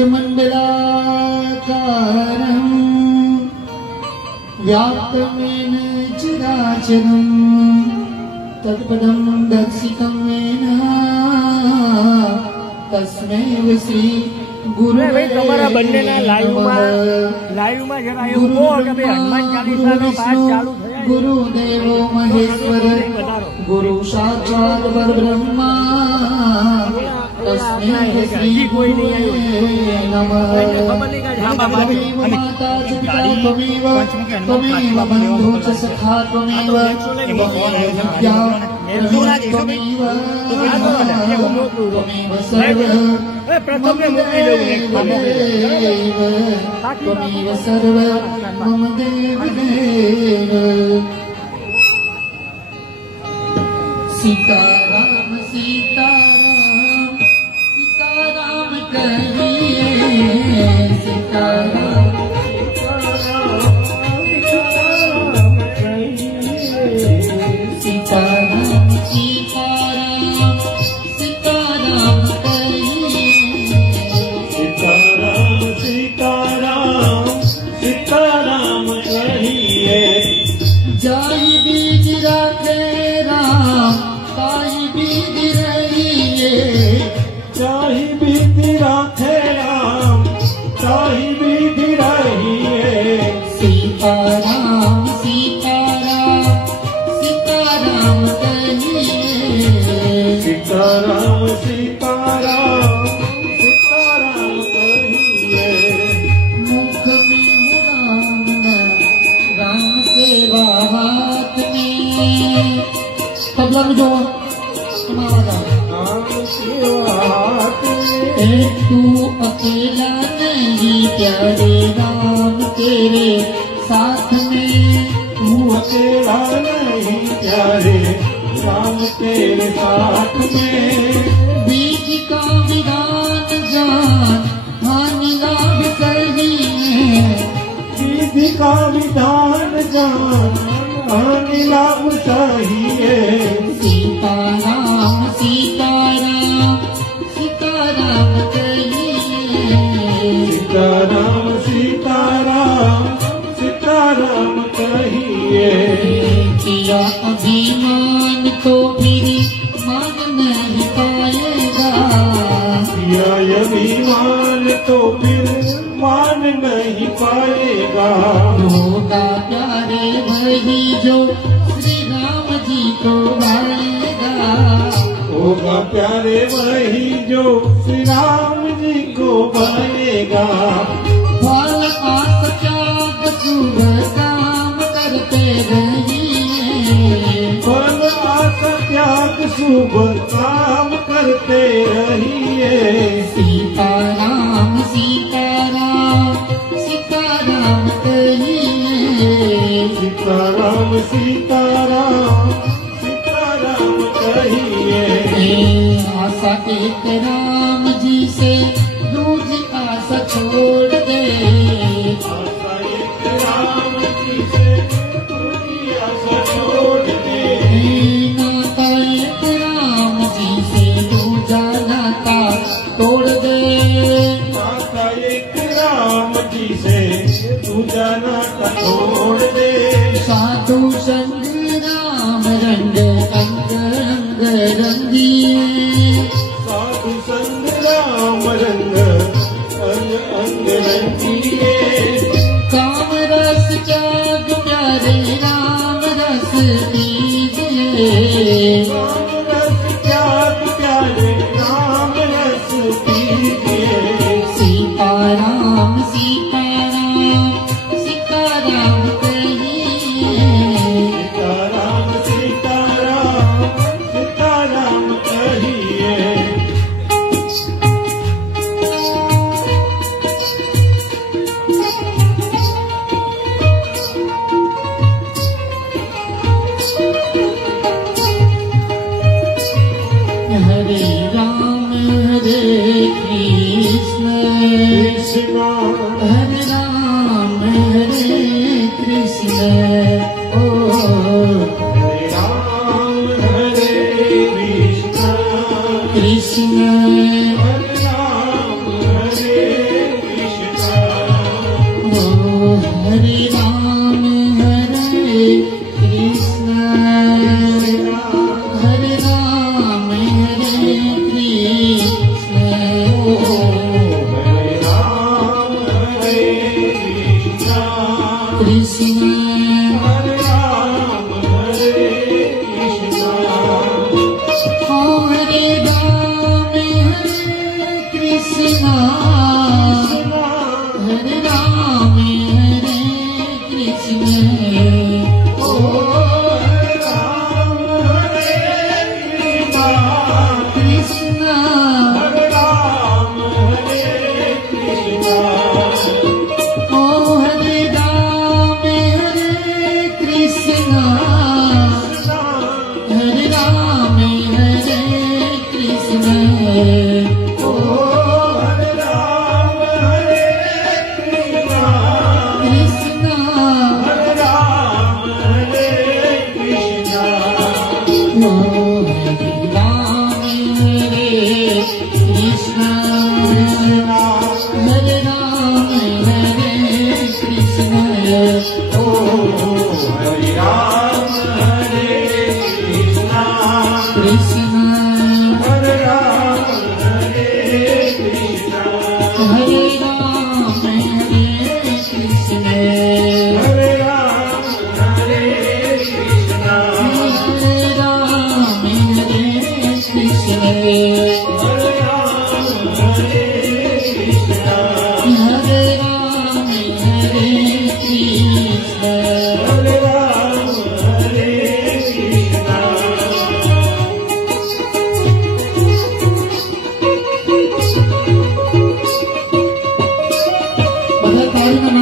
खण्डमण्डलाकारम् व्याप्तमेन चराचरम् तत्पदं दर्शितं येन तस्मै श्री ભાઈ તમારા બંનેના લાઈવમાં જરા એવું કહો કે ભાઈ હનુમાન ચાલીસાનો પાઠ ચાલુ થયા ગુરુદેવો મહેશ્વર ગુરુ સાક્ષાત પરબ્રહ્મા તસ્मै શ્રી ગુરવે નમઃ માતા ચ પિતા ત્વમેવ ત્વમેવ બંધુ ચ સખા ત્વમેવ વિદ્યા ત્વમેવ સર્વ त्वमेव सर्व मम देव देव सीताराम सीताराम सीताराम कहिए सीताराम सीताराम सीताराम सीताराम जाई बीज राखे राम ताई बीज रहिए जाई बीज राखे राम ताई बीज रहिए सीताराम सीताराम सीताराम कहिए सीताराम सीताराम सीताराम कहिए मुख में राम राम सेवा हाथ में तबला में जो तुम्हारा राम सेवा हाथ में तू अकेला नहीं प्यारे राम तेरे साथ में तू अकेला नहीं प्यारे राम तेरे साथ में बीज का विधान जान हानि लाभ सही है बीज का विधान जान हानि लाभ चाहिए सीताराम सीताराम सीताराम कहिए सीताराम सीताराम सीताराम कहिए किया अभिमान तो फिर मान नहीं पाएगा किया अभिमान तो फिर मान नहीं पाएगा होगा प्यारे वही जो श्री राम जी को भाएगा होगा प्यारे वही जो श्री राम जी को पाएगा फल आस त्याग शुभ काम करते रहिए फल आस त्याग शुभ काम करते रहिए सीताराम सीताराम सीताराम कहिए सीताराम सीताराम सीताराम कहिए आशा एक राम जी से दूसरी आशा छोड़ दे आशा एक राम जी से दूसरी आशा छोड़ दे नाता एक राम जी से दूजा नाता तोड़ दे माता एक राम जी से दूजा नाता छोड़ दे साधु संग राम रंग अंग रंग रंगिए साधु संग राम रंग अंग अंग रंगिए काम रस त्याग प्यारे राम रस दीजिए राम रस त्याग प्यारे राम रस पीजिए सीताराम सीताराम सीताराम कहिए सीताराम सीताराम सीताराम कहिए हरे राम हरे कृष्ण कृष्ण हरे राम हरे कृष्ण ओ हरे राम हरे कृष्ण कृष्ण हरे राम हरे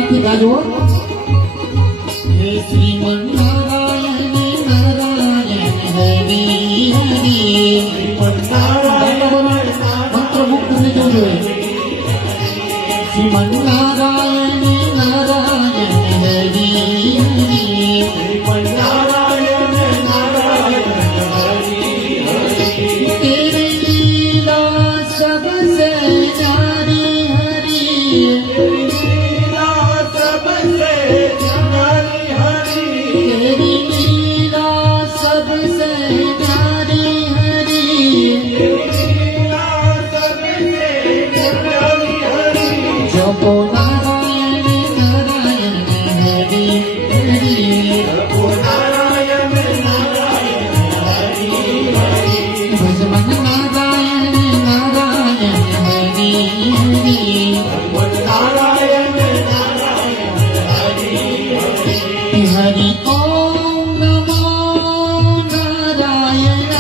થી ગાજો હે શ્રીમન્નારાયણ નારાયણ હરિ હરિ મંત્ર મુક્ત થઈ જવું જોઈએ શ્રીમન્નારાયણ નારાયણ હરિ હરિ तेरी लीला सबसे न्यारी हरि तेरी लीला सबसे न्यारी हरि तेरी लीला सबसे न्यारी हरि तेरी लीला सबसे न्यारी हरि जपो नारायण नारायण हरि हरि जपो नारायण नारायण हरि हरि भजमन नारायण नारायण हरि हरि नारायण नारायण हरि हरि हरि ओम नमो नारायण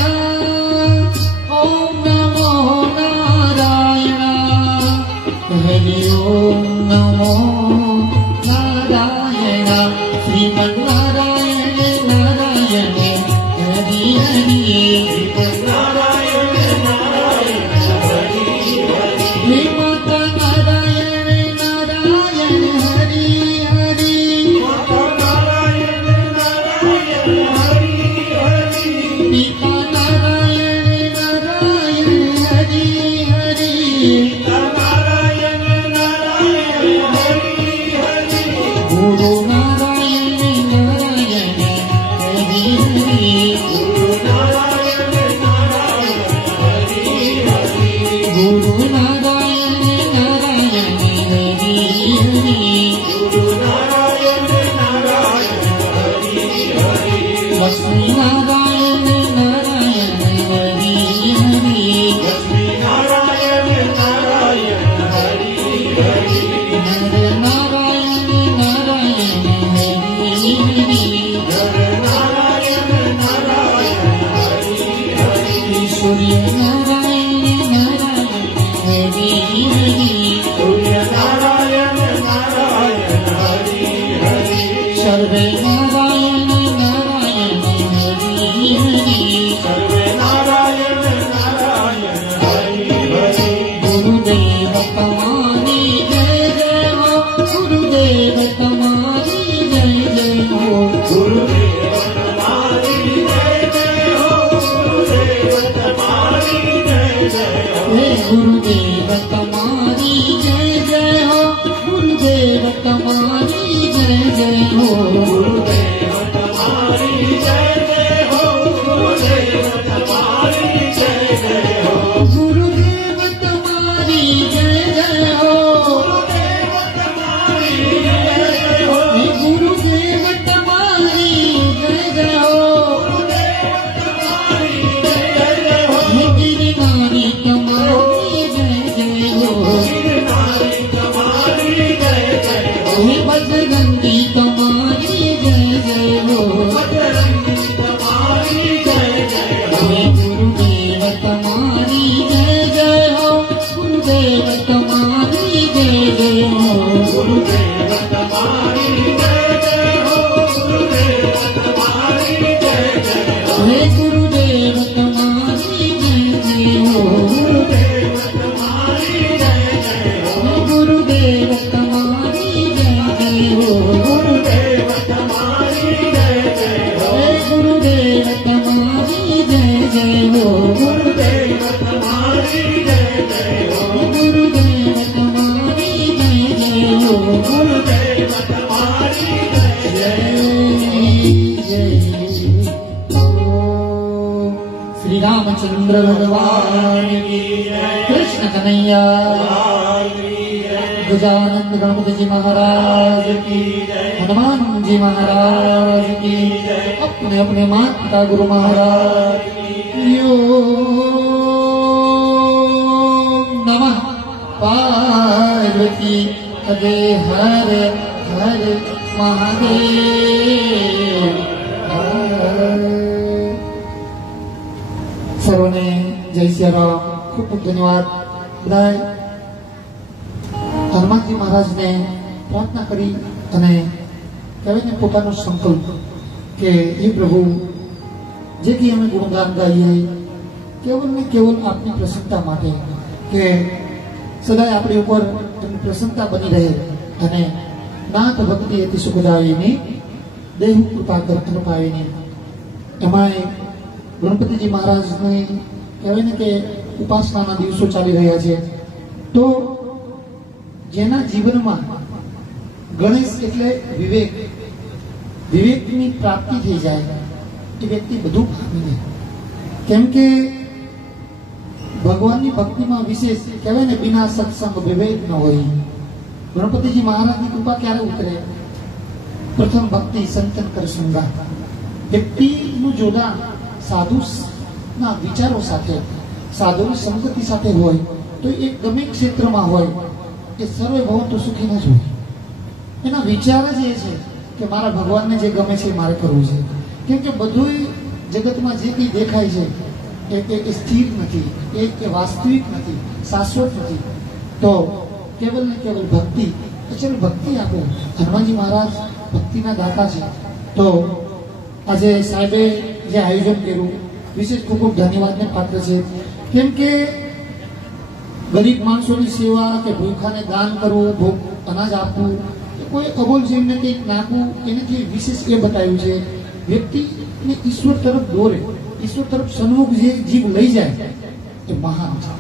ओम नमो नारायण हरि ओम नमो नारायण श्रीमन्नारायण नारायण हरि हरि हे माता नारायण नारायण हरि हरि माता नारायण नारायण हरि हरि पिता नारायण नारायण हरि हरि पिता नारायण नारायण हरि हरि गुरु नारायण नारायण हरि हरि गुरु नारायण नारायण हरि हरि गुरु नारायण नारायण हरि हरि गुरु नारायण नारायण हरि हरि लक्ष्मी नारायण नारायण हरि हरि लक्ष्मी नारायण नारायण हरि हरि नर नारायण नारायण हरि हरि नर नारायण नारायण हरि हरि सूर्य नारायण नारायण हरि हरि सूर्य नारायण नारायण हरि हरि सर्वे नारायण नारायण हरि हरि सर्वे नारायण नारायण हरि हरि गुरुदेव तुम्हारी जय जय हो गुरुदेव तुम्हारी जय जय हो गुरुदेव तुम्हारी जय जय हो गुरुदेव तुम्हारी जय जय हो हे गुरुदेव तुम्हारी जय जय हो गुरुदेव तुम्हारी जय जय हो गुरुदेव तुम्हारी जय जय हो गुरुदेव तुम्हारी जय जय हो गुरुदेव तुम्हारी जय जय हो गुरुदेव तुम्हारी जय जय हो गुरुदेव तुम्हारी जय जय हो गुरुदेव तुम्हारी जय जय हो गिरनारी तुम्हारी जय जय हो गिरनारी तुम्हारी जय जय हो बजरंगी तुम्हारी जय जय हो बजरंगी तुम्हारी जय जय हो गुरुदेव तुम्हारी जय जय हो गुरुदेव तुम्हारी जय जय हो गुरुदेव तुम्हारी जय जय हो गुरुदेव तुम्हारी जय जय हो हे गुरुदेव तुम्हारी जय जय हो गुरुदेव तुम्हारी जय जय हो गुरुदेव तुम्हारी जय जय हो गुरुदेव तुम्हारी जय जय हो गुरुदेव तुम्हारी जय जय हो गुरुदेव तुम्हारी जय जय हो गुरुदेव तुम्हारी जय जय हो गुरुदेव तुम्हारी जय जय श्री रामचंद्र भगवान की जय कृष्ण कन्हैया गजानंद गणपति जी महाराज की जय हनुमान जी महाराज की जय अपने अपने माता गुरु महाराज यो नमः पार्वती हरे हर हर महादेव सर्वने जय श्री राम खूब खूब धन्यवाद बधाई हनुमान जी महाराज ने પ્રાર્થના કરી અને કહેવાય ને પોતાનો સંકલ્પ કે હે પ્રભુ જે કંઈ અમે ગુણગાન ગાઈએ કેવલ ને કેવલ આપની પ્રસન્નતા માટે કે સદાય આપણી ઉપર તેમની પ્રસન્નતા બની રહે અને નાથ ભક્તિ અતિ સુખદાયીની દેહ કૃપાવીની એમાંય ગણપતિજી મહારાજને કહેવાય ને કે ઉપાસનાના દિવસો ચાલી રહ્યા છે. તો જેના જીવનમાં ગણેશ એટલે વિવેકની પ્રાપ્તિ થઈ જાય એ વ્યક્તિ બધું પામી લે. કેમ કે ભગવાનની ભક્તિમાં વિશેષ કહેવાય ને બિના સત્સંગ વિવેક ન હોય. ગણપતિજી મહારાજની કૃપા ક્યારે ઉતરે? પ્રથમ ભક્તિ સંતન કર સંગા. વ્યક્તિનું જોડાણ સાધુના વિચારો સાથે સાધુની સંગતિ સાથે હોય તો એ ગમે ક્ષેત્રમાં હોય એ સર્વે ભવંતુ સુખી ન જ હોય. એના વિચાર જ એ છે કે મારા ભગવાનને જે ગમે છે મારે કરવું છે. કેમ કે બધું જગતમાં જે કંઈ દેખાય છે એ સ્થિર નથી, એ વાસ્તવિક નથી, શાશ્વત નથી. તો કેવલ ને કેવલ ભક્તિ. ચલો ભક્તિ આપો. હનુમાનજી મહારાજ ભક્તિના દાતા છે. તો આજે સાહેબે જે આયોજન કર્યું વિશેષ ખૂબ ખૂબ ધન્યવાદને પાત્ર છે. કેમ કે ગરીબ માણસોની સેવા કે ભૂખાને દાન કરવું, ભૂખ અનાજ આપવું, કોઈ અબોલ જીવને કંઈક નાખવું, એનાથી વિશેષ એ બતાવ્યું છે વ્યક્તિને ઈશ્વર તરફ દોરે, ઈશ્વર તરફ સન્મુખ જે જીવ લઈ જાય એ મહાન છે.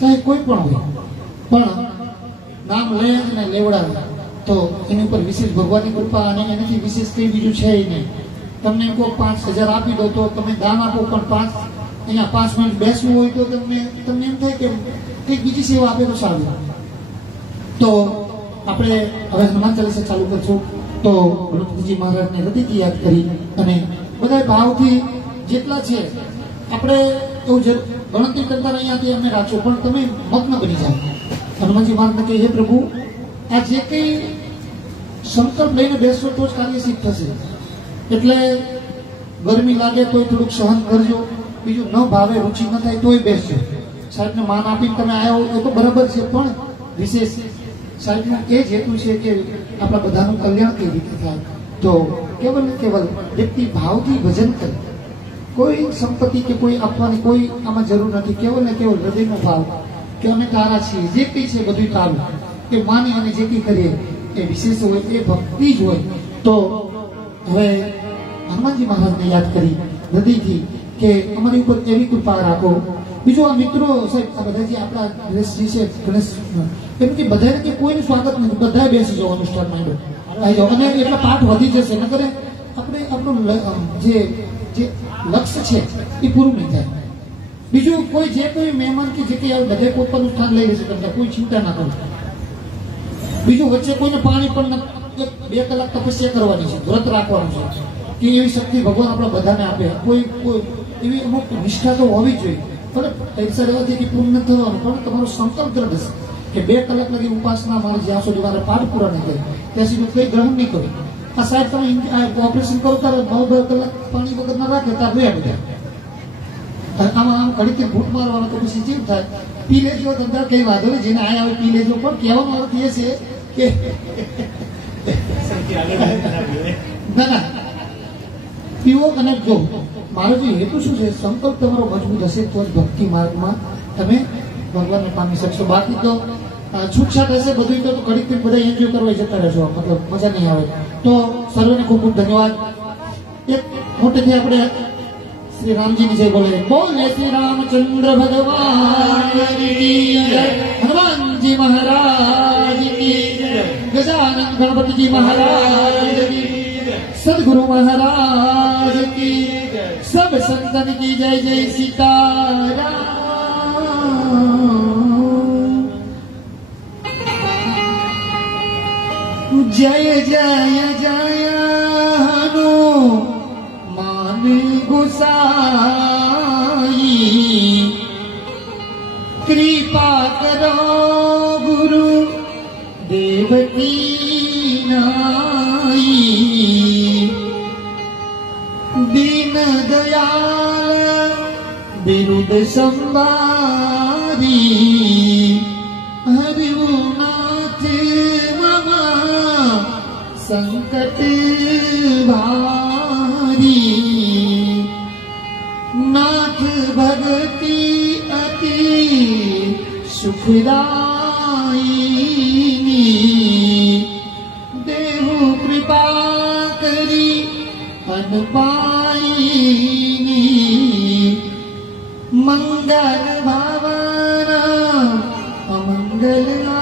ચાહે કોઈ પણ હોય, પણ નામ લે અને લેવડાવે તો એની ઉપર વિશેષ ભગવાનની કૃપા અને એનાથી વિશેષ કંઈ બીજું છે નહીં. તમને કોઈ 5,000 આપી દો તો તમે દાન આપો, પણ અહીંયા 5 મિનિટ બેસવું હોય તો તમને એમ થાય કે કંઈક બીજી સેવા આપે તો સારું. તો આપણે હવે હનુમાન ચાલીસા ચાલુ કરશું. તો ગણપતિજી મહારાજને હૃદયથી યાદ કરી અને બધા ભાવથી જેટલા છે આપણે એવું ગણતરી કરતા અહીંયાથી અમે રાખશો, પણ તમે મગ્ન બની જાઓ. હનુમાનજી મહારાજને કહે હે પ્રભુ આ જે કંઈ સંકલ્પ લઈને બેસશો તો જ કાર્ય સિદ્ધ થશે. એટલે ગરમી લાગે તોય થોડુંક સહન કરજો, બીજું ન ભાવે રુચિ ન થાય તોય બેસજો. સાહેબને માન આપીને તમે આવ્યો એ તો બરાબર છે, પણ વિશેષ સાહેબનું એ જ હેતુ છે કે આપણા બધાનું કલ્યાણ કેવી રીતે થાય. તો કેવલ ને કેવલ વ્યક્તિ ભાવથી ભજન કરે, કોઈ સંપત્તિ કે કોઈ આપવાની કોઈ આમાં જરૂર નથી. કેવલ ને કેવલ હૃદયનો ભાવ કે અમે તારા છીએ, જે કંઈ છે બધું તારું એ માની અને જે કંઈ કરીએ એ વિશેષ હોય, એ ભક્તિ જ હોય. તો હવે હનુમાનજી મહારાજને યાદ કરી હૃદયથી કે અમારી ઉપર એવી કૃપા રાખો. બીજું આ મિત્રો સાહેબ આ બધા જે આપણા ગણેશજી છે ગણેશ એમ કે બધાને કે કોઈનું સ્વાગત નથી, બધા બેસી જાઓ અનુષ્ઠાન માંડો આવી જાઓ અને એટલા પાઠ વધી જશે. નકર આપણે આપણું જે લક્ષ્ય છે એ પૂરું નહીં થાય. બીજું કોઈ જે કોઈ મહેમાન કે જે કંઈ આવે બધે પોતાનું સ્થાન લઈ લેશે, કરતા કોઈ ચિંતા ના કરો. બીજું વચ્ચે કોઈને પાણી પણ 2 કલાક તપસ્યા કરવાની છે, વ્રત રાખવાનું છે કે એવી શક્તિ ભગવાન આપણે બધાને આપે. કોઈ એવી અમુક નિષ્ઠા તો હોવી જોઈએ, પણ પૈસા રહેવાથી પૂર્ણ થવાનું, પણ તમારો સંકલ્પ દ્રઢ હશે કે 2 કલાક લગી ઉપાસના મારે જ્યાં સુધી મારે પાઠ પૂરા નહીં થાય ત્યાં સુધી કંઈ ગ્રહણ નહીં કરું. આ સાહેબ તમે ઓપરેશન કરો ત્યારે 9-12 કલાક પાણી વગર ના રાખે ત્યાં ગયા બધા. આમાં આમ ઘડીથી ભૂટ મારવાનો તો પછી જીવ થાય. પી લેજો ધંધા કઈ વાંધો નહીં, જેને આ આવે પી લેજો, પણ કહેવાનો અર્થ એ છે કે ના પીવો અને જો મારો જે હેતુ શું છે, સંકલ્પ તમારો મજબૂત હશે તો જ ભક્તિ માર્ગમાં તમે ભગવાનને પામી શકશો. બાકી તો છૂટછાટ હશે બધું તો ઘડીક બધા એન્જોય કરવા જતા રહેશો, મતલબ મજા નહીં આવે. તો સર્વને ખૂબ ખૂબ ધન્યવાદ. એક મોટેથી આપણે શ્રી રામજીની જય બોલે. બોલે શ્રી રામચંદ્ર ભગવાન હનુમાનજી મહારાજ કી જય, ગજાનન ગણપતિજી મહારાજ કી જય, સદગુરુ મહારાજ કી જય, સબ સંતન કી જય. જય સીતારામ. જય જય જય હનુમાન ગુસાઈ, कृपा करो गुरु देवकी नाई, दीन दयाल बिरुद संवारी, हरिनाथ मम संकट भारी नाथ भगति अति सुखदायिनी देहु कृपा करी अनपायिनी मंगल भावना अमंगलहारी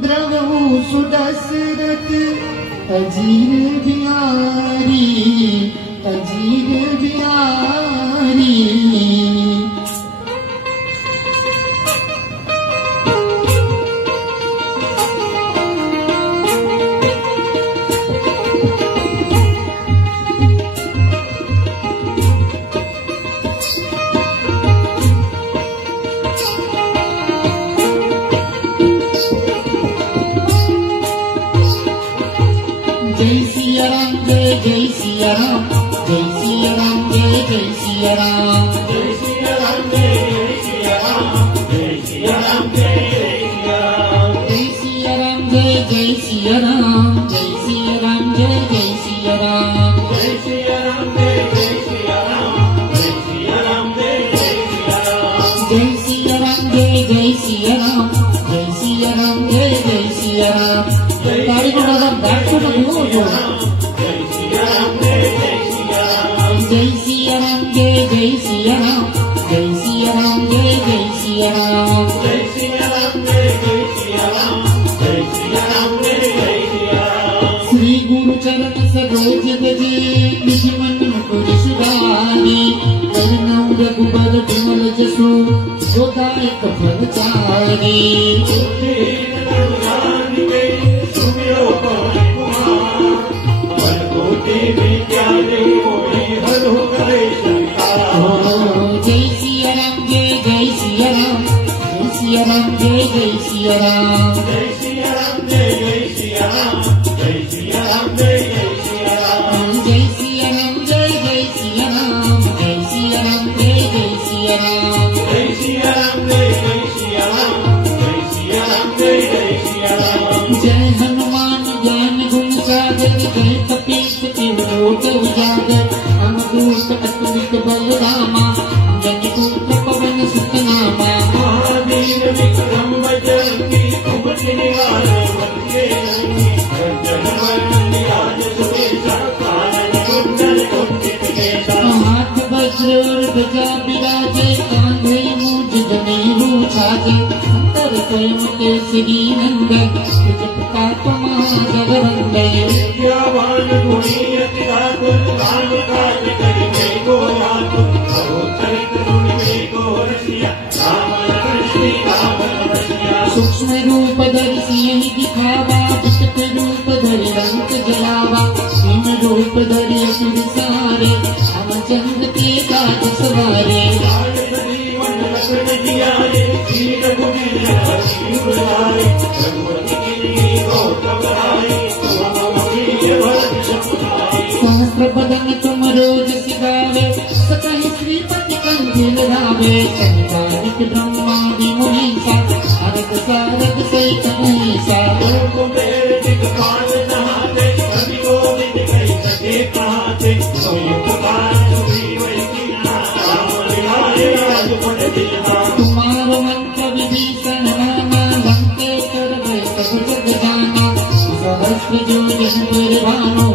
द्रवहु सुदशरथ अजीर बिहारी अजीर बिहारी। जय सिया राम जय जय सिया राम जय सिया राम जय जय सिया राम जय सिया राम जय सिया राम जय सिया राम जय सिया राम जय सिया राम जय जय सिया राम जय सिया राम जय जय सिया राम जय सिया राम जय सिया राम जय सिया राम जय सिया राम जय सिया राम जय जय सिया राम जय सिया राम जय जय सिया राम। ताली को नजर बैठ को तो हो जय सिया राम जय सिया राम जय सिया राम जय जय सिया राम जय सिया राम जय जय सिया राम जय सिया राम जय सिया राम जय सिया राम जय सिया राम श्री गुरु चरण सरोज गजे निज मन मुकुर सुधारी करनऊ रघुबर विमल जसु जोदायक फल चारी। जय सिया राम जय जय सिया राम जय सिया राम जय जय सिया राम जय सिया राम जय सिया राम जय सिया राम जय सिया राम जय सिया राम जय जय सिया राम जय सिया राम जय जय सिया राम जय सिया राम जय सिया राम जय सिया राम जय सिया राम जय हनुमान ज्ञान गुण सागर जय कपीश तिलोक उजागर अमृत अतुलित बलरामा जनि पुत्र पवन सुत नामा महावीर विक्रम बजरंगी कुमति निवारण वंदे रंगी रंजन आज सुरेशा कानन कुंडल कुंडित केशा हाथ वज्र और ध्वजा विराजे कांधे मूज जनेऊ छाजे अंतर स्वयं केसरी नंदन तुझ प्रताप महाजगवंदन विद्यावान गुणी अति ठाकुर राम काज करिबे को आतुर कहो चरित सुनिबे को रसिया राम लखन श्री राम रसिया सूक्ष्म रूप धरि सिंह दिखावा विकट रूप धरि रंग जलावा भीम रूप धरि असुर सारे रामचंद्र के काज सवारे लाल जीवन लखन जियारे श्री रघुवीर हरि बुलारे रघुपति कीन्ही बहुत बड़ाई तुम वीर भरत समुदाय सहस्र बदन तुम रोज सिगावे सकहि श्रीपति कंठ लगावे संतानिक ब्रह्मादि मुनीसा अरग सारग सहित मनीषा लोक मेरे दिगपाल नहाते कवि गोविंद कहि सके कहाते सोई पुकार सुनी वही कीना राम लिहारे राजपट दीना तुम्हारो मंत्र विभीषण नामा लंकेश्वर भय सब जग जाना सहस्र जो जन निर्वाणो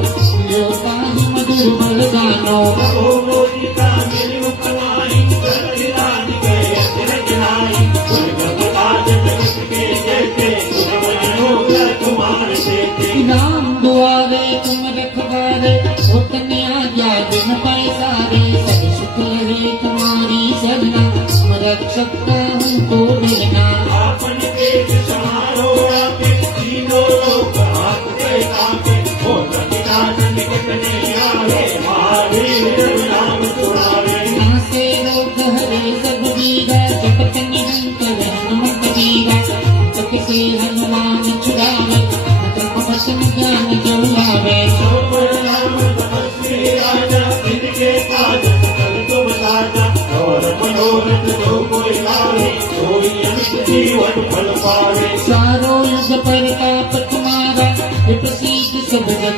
यो ताहि मधुर बल गानो कहो मोदिता मिल मुखनाई करहि राज गए अतिरथ नाई दुर्गत जगत के जेते तुम मनोग तुम्हारे देते राम दुआरे तुम रखवारे होतन आज्ञा बिन पैसारे सब सुख लहे तुम्हारी सरना तुम रक्षक हमको मिलना आपन पेट समारो आके तीनों लोक हाथ दे ताके हो प्रतिनाथ निकट नहीं आवे महावीर नाम सुनावे नासे रोग हरे सब बीरा जपत निरंतर हनुमत बीरा तक से हनुमान छुड़ावे धर्म वचन ज्ञान जो लावे सोपर राम तपस्वी राजा इनके काज सकल तुम साजा और मनोरथ जो कोई लावे सोई अमित जीवन फल पावे चारों युग पर ताप तुम्हारा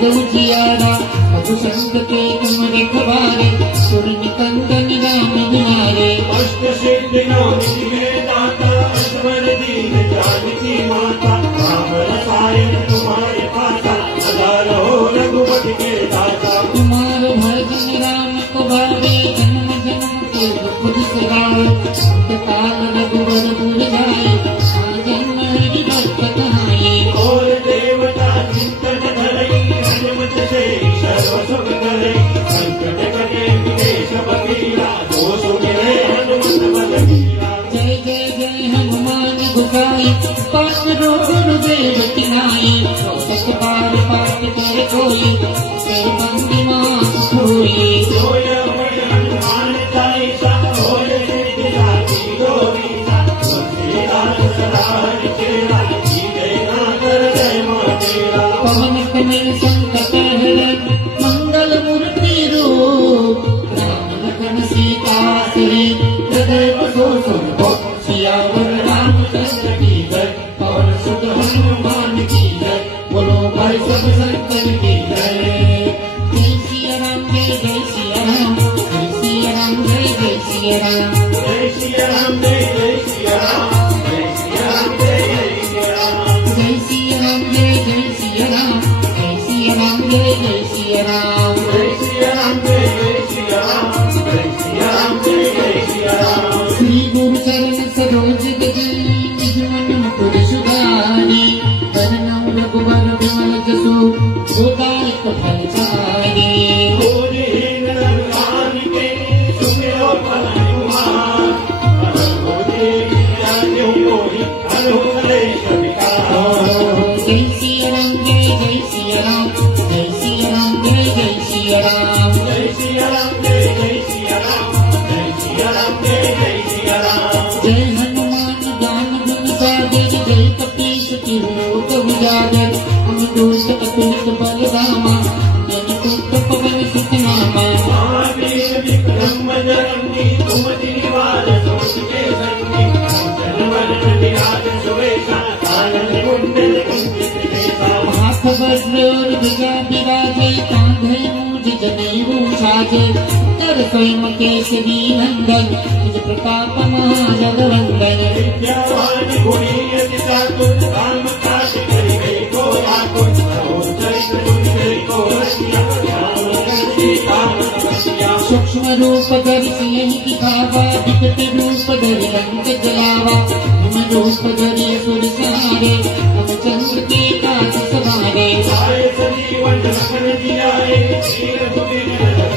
उजियारा मधु संत के तुम रखवारे सुर निकंदन राम दुलारे अष्ट सिद्धि नौ निधि के दाता असवर दीन जानकी माता राम रसायन तुम्हारे पासा सदा रहो रघुपति के दाता तुम्हारो भजन राम को भावे जन्म जन्म के दुख बिसराए अंत काल रघुवर दूर जाए जन्म हरि भक्त कहाए और देवता चिंतन धरई हनुमत से सर्व सुख करई संकट कटे विदेश बकीरा जो सुमिरे हनुमत बलबीरा जय जय जय हनुमान गुसाई पास गुरुदेव की नाई सत बार पाठ कर कोई से बंदी मास होई सोय बड़ हनुमान चालीसा होय सिद्धि साची गोरीसा तुलसीदास सदा हरिचेरा जी जय नागर जय मातेरा पवन कमल संकट हरण मंगल मूर्ति रूप राम लखन सीता श्री हृदय बसो सुनो सियावर रामचंद्र की जय पवन सुत हनुमान की जय बोलो भाई सब संतन की जय जय सिया राम जय जय सिया राम जय सिया राम जय जय सिया राम जय सिया राम जय जय सिया राम जय सिया राम जय जय सिया राम जय सिया राम जय जय सिया राम जय सिया राम जय जय सिया राम जय सिया राम जय जय सिया राम जय सिया राम जय जय सिया राम श्री गुरु चरण सरोज गजनी निज मन मुकुर सुधारी वरनम रघुबर विमल जसु गोदायक फलचारी गोरीन रघुराम के सुमिरो पवन कुमार अनंतो देवी जान्यो मोहि अनंत क्लेश विकार जय सिया राम जय जय सिया राम जय सिया राम जय जय सिया राम जय सिया राम जय जय सिया राम जय सिया राम जय जय सिया राम जय हनुमान ज्ञान गुण सागर जय कपीश तिलोक उजागर अमृत अतुलित बलधामा जन पुत्र पवन सुत नामा महावीर विक्रम बजरंगी सुमति निवार सुमति के संगी कंचन वरण विराज सुवेशा कानन कुंडल कुंचित केसा हाथ वज्र और ध्वजा विराजे कांधे मूज जनेऊ साजे कर स्वयं केसरी नंदन निज प्रताप महाजगवंदन विद्यावान गुणी अति चातुर राम काज करिबे को आतुर और चरित्र सुनिबे को रसिया राम रसी राम तपस्या सूक्ष्म रूप धरि सिंह दिखावा विकट रूप धरि लंक जलावा हिम रूप धरि असुर संहारे रामचंद्र के काज सवारे सारे संजीवन रखन दियाए शील सुदिन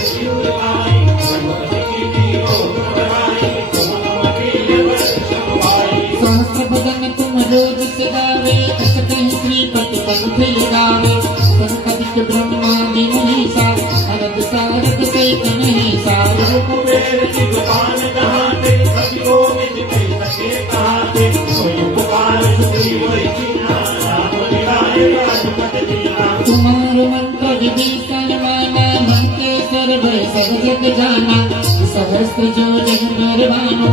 शिव आई रघुपति की दीनो प्रभराई तुम अकेल वर्ष संभाई सहस्र बदन तुम रोज सदावे अस कहीं श्रीपति पंथ लगावे संकट ब्रह्मादि मनीषा अनंत सारद सैतन ईसा कुबेर दिगपाल कहाते कवि गोविंद कई सके कहाते सोई पुकार सुग्रीव कीना राम मिलाए राजपथ दीना तुम्हारो मंत्र विभीषण माना मंत्रेश्वर भय सब जग जाना सहस्त्र जो जग निर्वाणो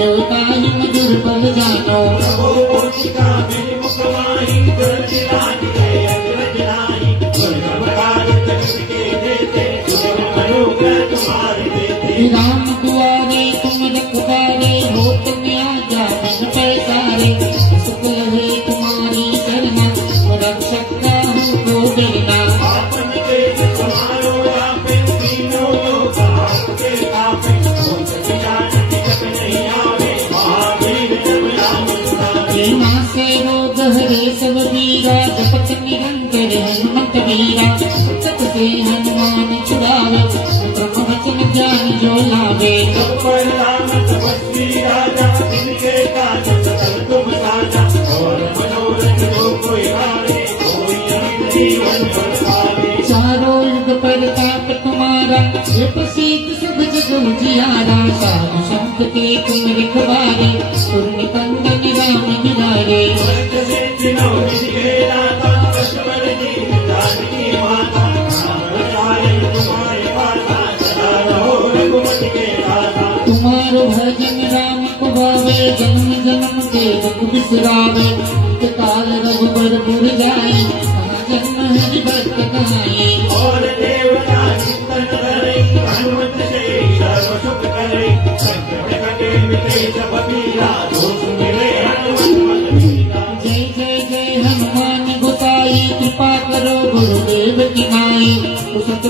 योताहि मधुर बल जानो प्रभोचिका विमुख माही तुरंति रानी जय अग्रज नाई दुर्गमकार जगत के देते सुन मनोहर तुम्हारे देते राम दुआरे तुम रखवारे होत में आजा बन पैसारे सुकल है तुम्हारी शरणा रक्षक का हमको डरना आपन के समारो आपे तीनों लोग आपके आपे कौन सके जानती जग नहीं आवे महावीर जब नाम सुनावे प्रेमा से रोग हरे सब वीरा जपत निरंतर हनुमत वीरा सत से हनुमान छुड़ावे ब्रह्म वचन ज्ञान जो लावे जब पर राम तपस्वी राजा जिनके काज सकल तुम साजा और मनोरथ जो कोई हारे कोई अमित जीवन फल पावे चारों युग प्रताप तुम्हारा ये प्रसिद्ध सब जग उजियारा साधु संत के तुम रखवारे तुम कंदन राम दुलारे वर्ग से दिनों निधि दाता कष्टवर दीन जानकी माता राम रसायन तुम्हारे पासा सदा रहो रघुपति के दाता तुम्हारो भजन राम को भावे जन्म जन्म के दुख बिसरावे अंत काल रघुबर पुर जाए कहाँ जन्म हरि भक्त कहाई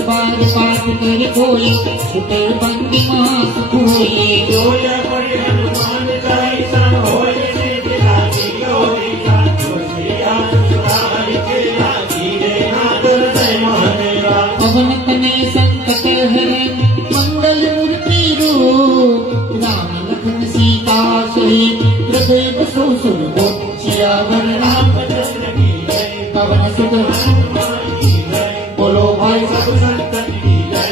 बार पाठ कर कोई छुटे बंदी मास कोई जोया पड़े हनुमान चालीसा होय सिद्धि लागी लोरीसा तुझिया सुधार के लागी रे नागर जय महादेवा पवन तने संकट हरे मंगल मूर्ति रूप राम लखन सीता सहित हृदय बसो सुर सियावर रामचंद्र की जय पवन सुत हनुमान की जय बोलो भाई सब संतन की जय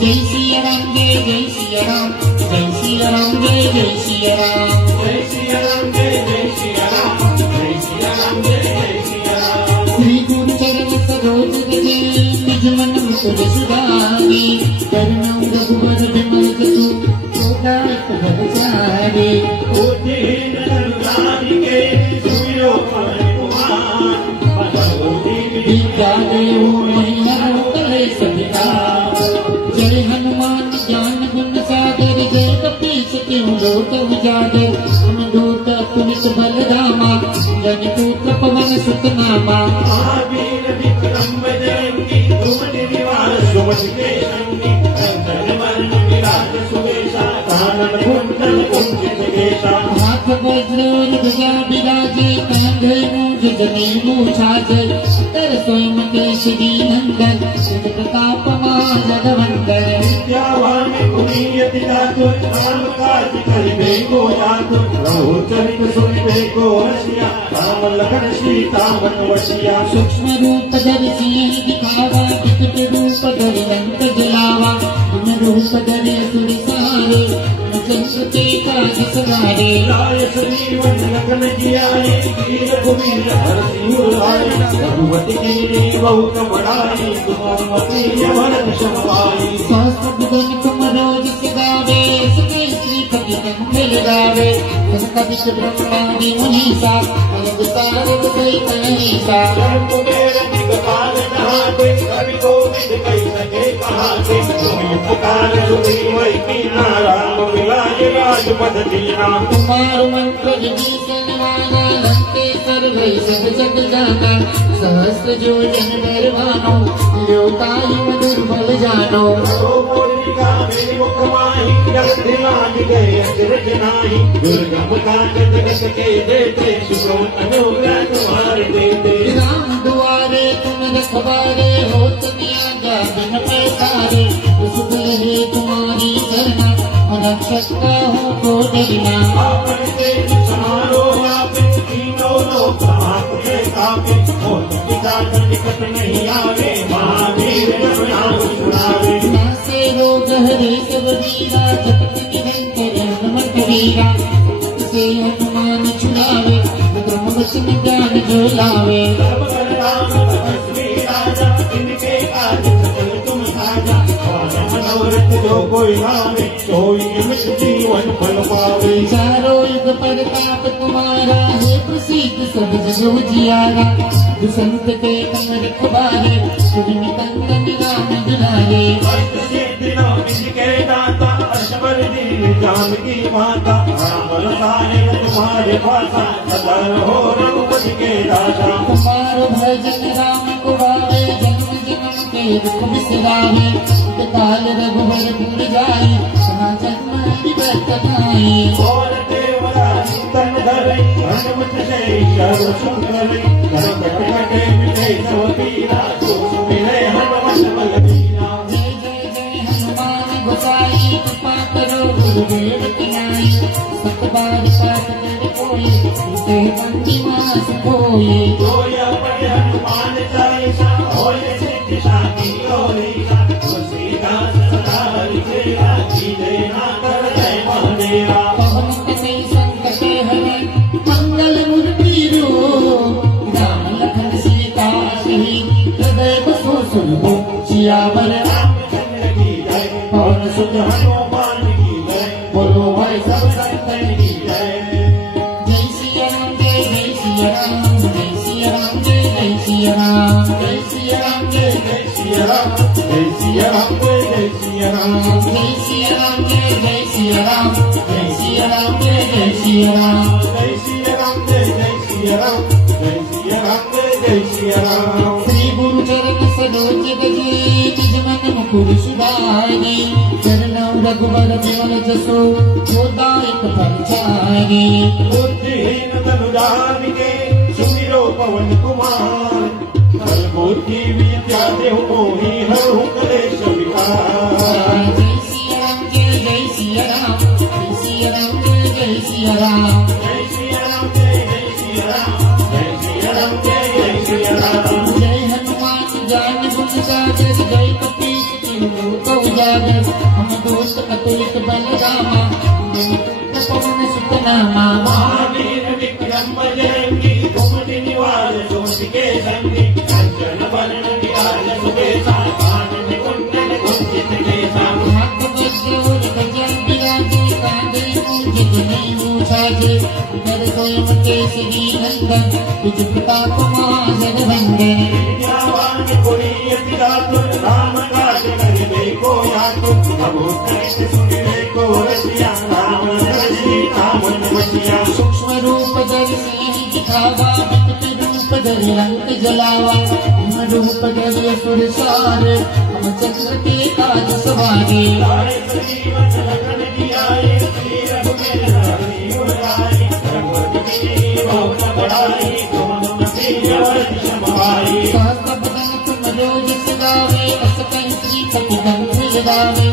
जय सिया राम जय सिया राम जय सिया राम जय सिया राम जय सिया राम जय सिया राम जय सिया राम जय सिया राम श्री गुरु चरण सरोज रजे निज मन मुकुर सुधारी करुणा रघुवर बिमल जसु जोदायक भव सारे बुद्धिहीन धनुरानी के सुमिरो पवन कुमार पदोदि विद्या देव महिमा करे सविता जय हनुमान ज्ञान गुण सागर जय कपीस तिहु लोक उजागर अवधूत पुनित बलरामा जन पुत्र पवन सुत नामा महावीर विक्रम बजरंगी सुमति निवार सुमति के संगी कंचन वरण विराज सुवेशा कानन कुंडल कुंचित केशा हाथ वज्र ध्वजा विराजे कांधे मूंज जनेऊ छाजे कर स्वयं केसरी नंदन सिद्ध प्रताप महाजगवंदन विद्यावान गुणीयति चातुर राम काज करिबे को आतुर प्रभु चरित सुनिबे को रसिया राम लखन सीता मन वसिया सूक्ष्म रूप धरि सिंह दिखावा विकट रूप धरि लंक जलावा गुण रूप धरि असुर सहारे चंद्र के काज सवारे लाय संजीवन लखन जियाए वीर कुबीर हर सिंह लाए रघुपति कीनी बहुत बड़ाई तुमति भरत समाई सहस्र बदन तुम रोज गावे सके श्रीपति कंठ लगावे कवित ब्रह्मादि मुनीसा अलग सारद सहित अहिसा कुबेर दिगपाल नहाते कवि गोविंद कई सके कहाते तुम्हें पुकार सुग्रीव कीना राम मिलाए राजपद दीना कुमार मंत्र विभीषण माना लंकेश्वर भई सब जग जाना सहस्त्र जो जन निर्वाणो ल्योताहि मधुर बल जानो का मेरी मुखमाही जगत लाग गए अचरज नाही दुर्गम काज जगत के देते सुखो अनुग्रह तुम्हारे देते राम दुआरे तुम रखवारे होत न आज्ञा बिन पैसारे सुख रहे तुम्हारी शरणा रक्षक हो को डरना आपन से समारो आप तीनों लोग आपके कापे होत पिता निकट नहीं आवे महावीर जब नाम सुनावे नासे रोग हरे सब वीरा जपत निरंतर हनुमत वीरा से हनुमान छुड़ावे ब्रह्म वचन ज्ञान जो लावे सर्व कर राम तपस्वी राजा इनके काज सकल तुम साजा और मनोरथ जो कोई लावे सोई निमित जीवन फल पावे चारों युग प्रताप तुम्हारा है प्रसिद्ध सब जग उजियारा दुसंत के तन रखवारे तुम कंदन राम दुलारे भक्त सिद्धि नाम के दाता अष्टवर दीन जान की माता राम रसायन तुम्हारे पासा सदा हो रघुपति के दाता तुम्हारो भजन राम को भावे जन्म जन्म के दुख बिसरावे काल रघुवर पुर जाई सहा जन्म विवर्त नाई और देवता चिंतन धरे हनुमत से सर्व सुख करे करकट कटे मिटे सब पीरा जो मिले हनुमत बल बीरा जय जय जय हनुमान गोसाई कृपा करो गुरुदेव की नाई सत बार पाठ कर कोई से बंदी मास कोई जोया पड़े हनुमान चालीसा होय सिद्धि साखी लोरीसा तुलसीदास सदा हरि राखी देना कर जय महादेवा पवन तने संकट हरे मंगल मूर्ति रूप राम लखन सीता सहित हृदय बसो सुनो सियावर रामचंद्र की जय पवन सुत हनुमान की जय बोलो भाई सब संतन की जय जय सिया राम जय सिया राम जय सिया राम जय सिया राम जय सिया राम जय सिया राम जय सिया राम जय सिया राम जय सिया राम जय सिया राम जय सिया राम जय सिया राम जय सिया राम जय सिया राम जय सिया राम जय सिया राम श्री गुरु चरण सरोज रजे निज मुकुर सुधारी चरणों रघुबर विमल जसो गोदायक फलचारी बुद्धिहीन तनु जानिके सुमिरो पवन कुमार कल बुद्धि विद्या देहु मोहि हरहु कलेश विकार जय सिया राम जय सिया राम जय सिया राम जय सिया राम जय सिया राम जय सिया राम जय सिया राम जय सिया राम जय हनुमान ज्ञान गुण सागर जय कपीश तिहु लोक उजागर हम दोस्त अतुलित बलरामा पवन सुत नामा महावीर विक्रम बजरंगी कुमति निवार ज्योति के संगी कंचन बरन विराज सुबेसा कानन कुंडल कुंचित केसा हाथ वज्र और ध्वजा विराजे कांधे मूंज जनेऊ मूछाजे कर स्वयं केसरी नंदन तुझ प्रताप महाजगवंदन विद्यावान गुणी अति चातुर राम काज करिबे को आतुर अभूत कष्ट सुनिबे को रसिया राम रजनी रावण वसिया सूक्ष्म रूप धरि सिंह दिखावा विकट रूप धरि लंक जलावा हिम रूप धरि असुर सारे हम चक्र के काज सवारे तारे सजीवन लखन जियाए श्री रघुवीर हरि गुण गाए रघुपति की बहुत बड़ाई तुम मति अवधि समाई सहस्र बदन तुम रोज सगावे अस कंत्री कपिगंध लगावे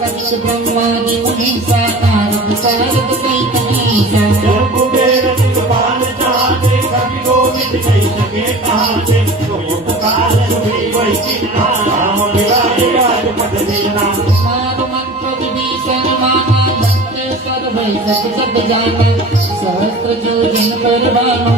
कंच ब्रह्मादि मुनीसा नारद सारद सहित ईसा जब कुबेर दिक्पाल चाहते कवि गोविंद कही सके कहाते तो युग काल हुई वही चिन्हा राम विराज राजपद देना मारु मंत्र विभीषण माना लंकेश्वर भय सत सब जाना सहस्त्र जो जन पर बानो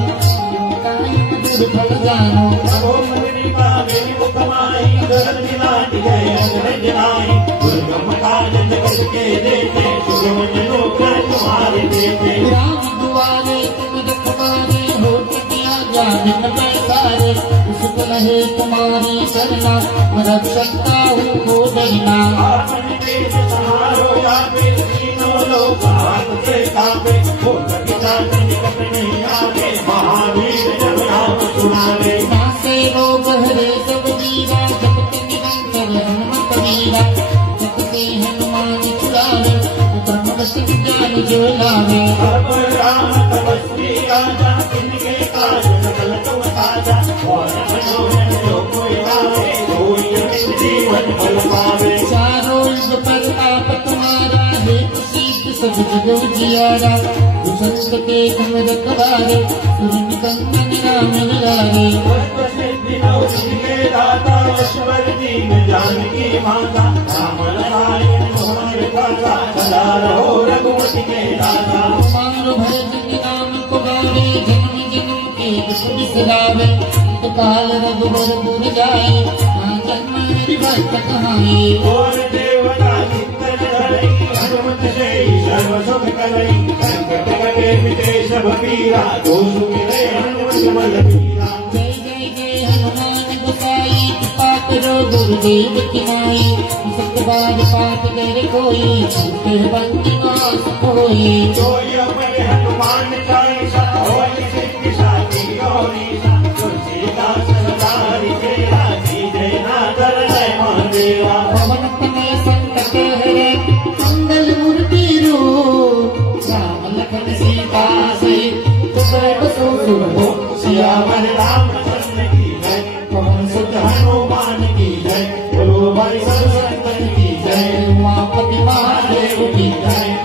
कायक दुर्फल जानो तबो मुनि का मेरी मुखमाई गरज दिलाट गए अग्रज लाई दुर्गम काज जगत के देते सुगम लोक तुम्हारे देते राम दुआरे तुम रखवारे होत किया जान पैसारे उसको रहे तुम्हारी शरणा रक्षकता हूँ को डरना आपन देश सहारो जापे तीनों लोग हाथ से कापे हो सकिता निकट नहीं आगे महावीर जब नाम सुनावे नासे रोग हरे सब वीरा जपत निरंतर हनुमत वीरा जपते हनुमान छुड़ावे ब्रह्म ज्ञान जो लावे अब राम तपस्वी राजा इनके काज सकल तुम साजा और मनोरंजन जो कोई गावे कोई जीवन फल पावे चारों युग प्रताप तुम्हारा है सीत सब जग उजियारा दुष्ट के तुम रखवारे सुर निकंदन राम निरारे सिद्धि नौसिद्धि के दाता ईश्वर दीन जानकी माता राम नारायण तुम्हारे पासा सदा रहो रघुपति के दाता मानो भरत के नाम को गावे जन्म जन्म के दुख बिसरावे तो काल रघुबर पुर जाए हाँ जन्म मेरी भक्त कहानी और देवता चित्तन धरई हनुमत से सर्व सुख करई संकट कटे मिटे सब पीरा दोष मिले हनुमत बल पीरा जय जय जय हनुमान गोसाई कृपा करो गुरुदेव की नाई सतबार पाठ कर कोई छूटे बंदी मास कोई कोई अपने हनुमान चालीसा होई सिद्धि साची गौरीसा तुलसीदास सदारि तेरा जय नागर जय महादेवा पवन तनय संकट हरे मंगल मूर्ति रूप राम लखन सीता सहित बसो सुरभो सियावर रामचंद्र की जय पवन सुत हनुमान की जय बोलो भाई संतन की जय उमापति महादेव की जय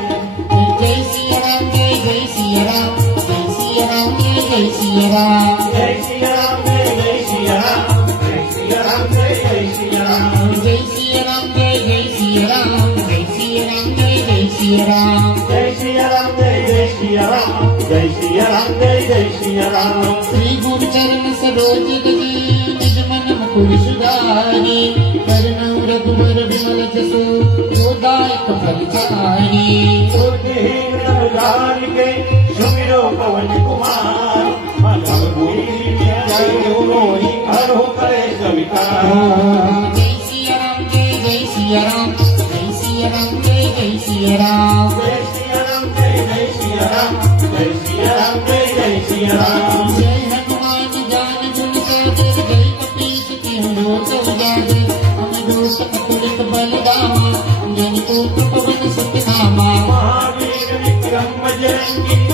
जय सिया राम जय सिया राम जय सिया राम जय सिया राम जय सिया राम जय सिया राम जय सिया राम जय सिया राम जय सिया राम जय सिया राम जय सिया राम जय सिया राम जय सिया राम जय सिया राम जय सिया राम जय सिया राम श्री गुरु चरण सरोज रजि निज मन मुकुर सुधारी करुणा रघुबर विमल जसो गोदायक फलचारी बुद्धिहीन तनु जानिके सुमिरो पवन कुमार मधुर बुद्धि जय मोहि हरहु कलेश विकार जय सिया राम जय सिया राम जय सिया राम जय सिया राम जय सिया राम जय सिया राम जय सिया राम जय सिया राम जय हनुमान ज्ञान गुण सागर जय कपीश तिहु लोक उजागर हम दोष अतुल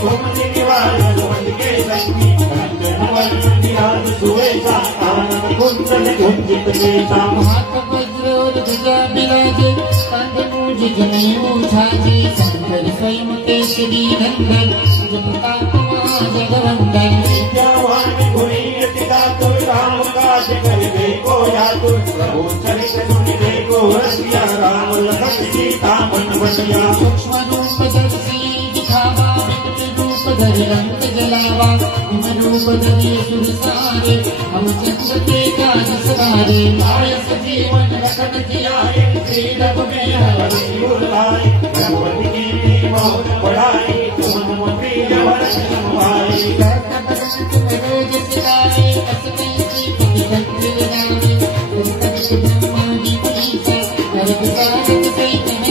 सुमति निवार सुमति के संगी कंचन वर्ण निहार सुवेशा आनंद कुंडल कुंजित केशा हाथ वज्र और ध्वजा विराजे कंठ मूज जनेऊ छाजे शंकर स्वयं केसरी नंदन जगताप महाजगवंदन विद्यावान गुणी अति दातुर राम काज करिबे को यातुर प्रभु चरित सुनिबे को रसिया राम लखन सीता मन बसिया सूक्ष्म रूप दर्शी दिखावा विकट रूप धरि रंग जलावा हिम रूप धरि सुर सारे हम चंद्र के काज सवारे आयस जीवन रखन जियाए श्री रघुवीर हरि उलाए रघुपति की बहुत बढ़ाई तुम प्रिय वरन समाए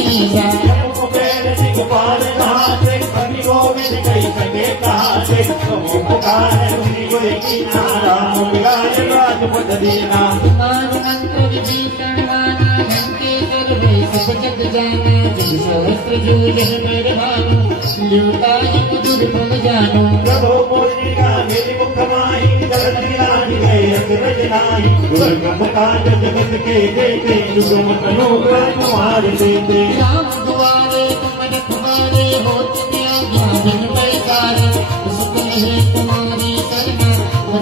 कुबेर दिगपाल कहाते कवि गोविंद कई सके कहाते तुम पुकार मुनि गुरु की नारा मिलाए राजपद दीना प्रभु मोरिका मेरी मुखमाई दर्द दिलानी गए अखरज नाई स्वर्ग मुकाज जगत के देते जुगम तनोग्र तुम्हारे देते राम दुआरे तुम रखवारे हो तुम्हें आज्ञा बिन पैसारे सुकल है तुम्हारी करना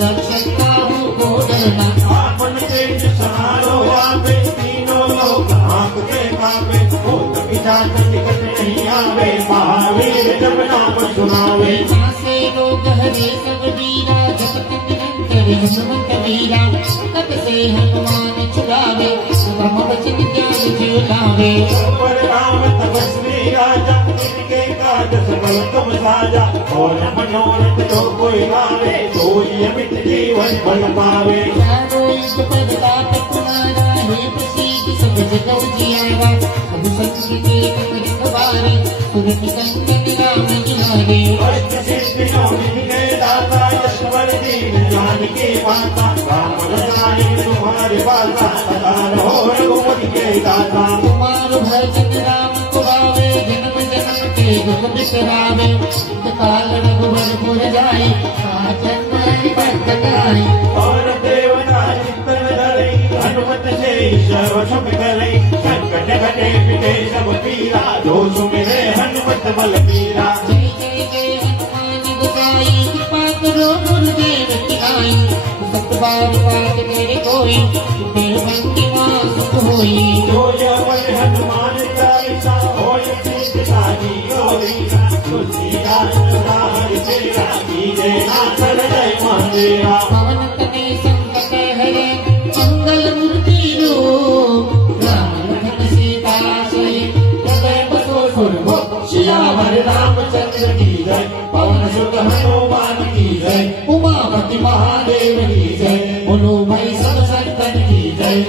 रक्षकता हो को डरना आपन तेज सहारो आपे तीनों लोग आंख के कापे हो पिता निकट नहीं आवे महावीर जब नाम सुनावे से लोग हरे सब वीरा जगत निरंतर हनुमत वीरा तब से हनुमान छुड़ावे ब्रह्म वचन ज्ञान झूलावे पर राम तपस्वी राजा इनके काज सकल तुम साजा और मनोरथ जो कोई लावे तो ये मित जीवन बन पावे चारों युग प्रताप तुम्हारा हे प्रसिद्ध सब जगत जियावा अब संस्कृति कमर कबारे सुरत संगत राम जिहारे अर्थ सिद्धि नौनिधि के दाता यशवर दीन जान के माता राम रसायन तुम्हारे पासा सदा रहो रघुपति के दाता कुमार भजन राम को भावे जन्म जन्म के दुख बिसरावे काल रघुवर पुर जाई जन्म भक्त कराई और देवता चित्तन धरे हनुमत से सर्व सुख करे संकट घटे पिटे सब पीरा जो सुमिरे हनुमत बल पीरा जय जय जय हनुमान गोसाई कृपा करो गुरुदेव की आई सत बार पाठ करे कोई तेरे बंदी मां सुख होई जो जवन हनुमान चालीसा होय सिद्ध साजी गौरीसा तुलसीदास सदारि तेरा कीजे नाथ जय महादेवा पवन तने संकट हरे मंगल मूर्ति रूप राम लखन सीता सोई हृदय बसो सुरभो सियावर रामचंद्र की जय पवन सुत हनुमान की जय उमापति महादेव की जय बोलो भाई सब संतन की जय